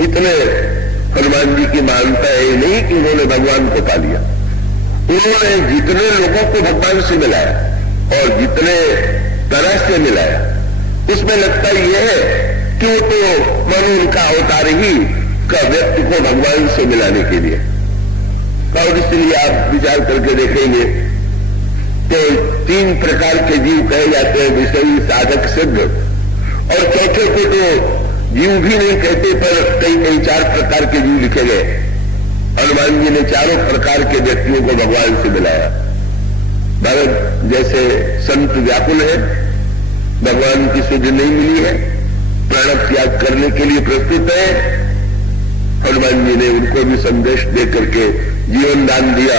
इतने हनुमान जी की मानता है नहीं कि उन्होंने भगवान को पा लिया। उन्होंने जितने लोगों को भगवान से मिलाया और जितने तरह से मिलाया, उसमें लगता यह है कि वो तो मन उनका अवतार ही का व्यक्ति को भगवान से मिलाने के लिए। और इसलिए आप विचार करके देखेंगे तो 3 प्रकार के जीव कहे जाते हैं, विषयी, साधक, सिद्ध। और चौथे को तो जीव भी नहीं कहते, पर कई 4 प्रकार के जीव लिखे गए। हनुमान जी ने 4 प्रकार के व्यक्तियों को भगवान से मिलाया। भरत जैसे संत व्याकुल है, भगवान की सुध नहीं मिली है, प्राण त्याग करने के लिए प्रस्तुत है। हनुमान जी ने उनको भी संदेश दे करके जीवन दान दिया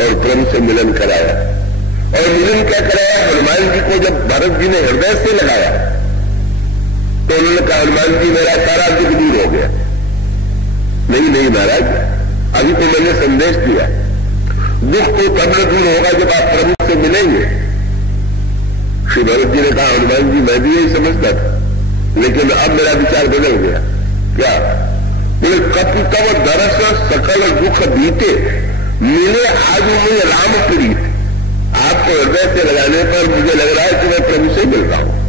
और क्रम से मिलन कराया। और मिलन क्या कराया? हनुमान जी को जब भरत जी ने हृदय से लगाया तो उन्होंने कहा, हनुमान जी मेरा सारा दुख दूर हो गया। नहीं महाराज, अभी तो मैंने संदेश दिया, दुख तो तब दूर होगा जब आप प्रभु से मिलेंगे। श्री भरत जी ने कहा, हनुमान जी मैं भी यही समझता था, लेकिन अब मेरा विचार बदल गया। क्या बोले? कपि तब दरस सकल दुख बीते, मिले आज मुझे राम प्रीत। आपको हृदय से लगाने पर मुझे लग रहा है कि मैं प्रभु से मिल रहा हूं।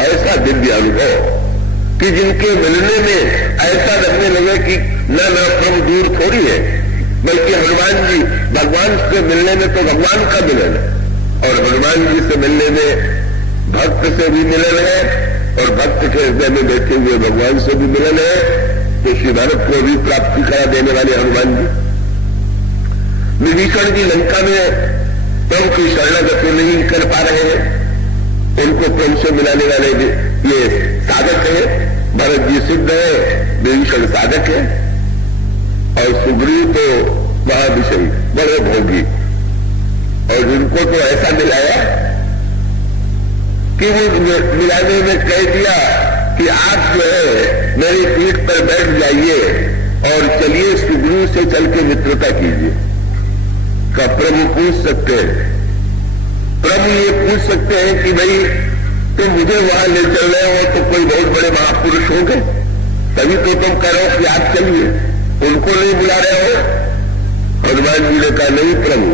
ऐसा दिव्य अनुभव कि जिनके मिलने में ऐसा लगने लगे कि न प्रभु दूर थोड़ी है, बल्कि हनुमान जी भगवान से मिलने में तो भगवान का मिलन है, और हनुमान जी से मिलने में भक्त से भी मिलन है, और भक्त के हृदय में बैठे हुए भगवान से भी मिलन है। तो श्री भरत को भी प्राप्ति करा देने वाले हनुमान जी। विभीषण जी लंका में प्रभु की शरणागति नहीं कर पा रहे हैं, उनको प्रभु से मिलाने वाले ये साधक है। भरत जी सिद्ध है, विभीषण साधक है, और सुग्रीव तो महाविषयी बड़े भोगी। और उनको तो ऐसा मिलाया कि वो मिलाने में कह दिया कि आप जो है मेरी पीठ पर बैठ जाइए और चलिए सुग्रीव से चल के मित्रता कीजिए। का प्रभु पूछ सकते हैं, प्रभु ये पूछ सकते हैं कि भाई तुम मुझे वहां ले चल रहे हो तो कोई बहुत बड़े महापुरुष होंगे, तभी तो तुम कह रहे हो कि आप चलिए, उनको नहीं बुला रहे हो। हनुमान जी ने कहा, नहीं प्रभु,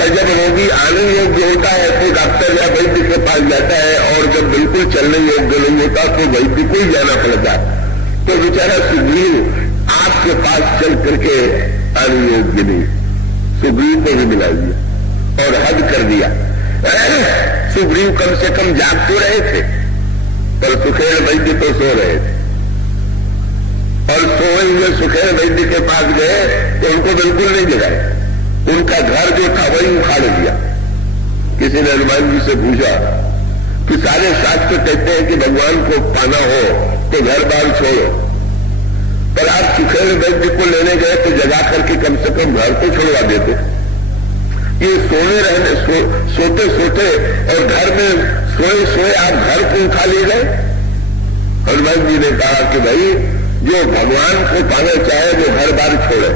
जब रोगी आने योग्य होता है तो डॉक्टर या वैद्य के पास जाता है, और जब बिल्कुल चलने योग्य नहीं होता तो वैद्य को ही जाना पड़ता है। तो बेचारा सुग्रीव आपके पास चल करके आने योग्य नहीं, सुग्रीव को भी मिला दिया और हद कर दिया। सुग्रीव कम से कम जाग तो रहे थे, पर सुखेड़ वैद्य तो सो रहे थे, और सोए हुए सुखेड़ वैद्य के पास गए तो उनको बिल्कुल नहीं जगाए। उनका घर जो था वही उखाड़ दिया। किसी ने हनुमान जी से पूछा कि सारे शास्त्र कहते हैं कि भगवान को पाना हो तो घर बार छोड़ो, पर आप सुखेड़ वैद्य को लेने गए तो जगा करके कम से कम घर को छोड़वा देते। ये सोते सोते और घर में सोए सोए आप घर को उठा ले गए। हनुमान जी ने कहा कि भाई जो भगवान को पाना चाहे वो घर बार छोड़े,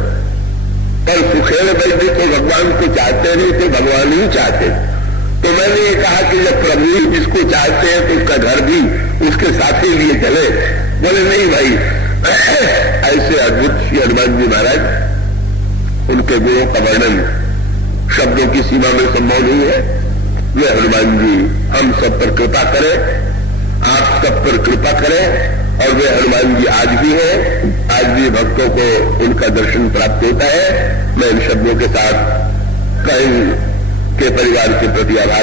पर सुखेड़ वैद्य तो भगवान को चाहते नहीं थे, भगवान ही चाहते। तो मैंने ये कहा कि जब प्रभु ही जिसको चाहते हैं तो उसका घर भी उसके साथ ही लिए चले। बोले नहीं भाई, ऐसे अद्भुत श्री हनुमान जी महाराज, उनके गुणों का वर्णन शब्दों की सीमा में संभव नहीं है। वे हनुमान जी हम सब पर कृपा करें, आप सब पर कृपा करें। और वे हनुमान जी आज भी हैं, आज भी भक्तों को उनका दर्शन प्राप्त होता है। मैं इन शब्दों के साथ कहीं के परिवार के प्रति आभार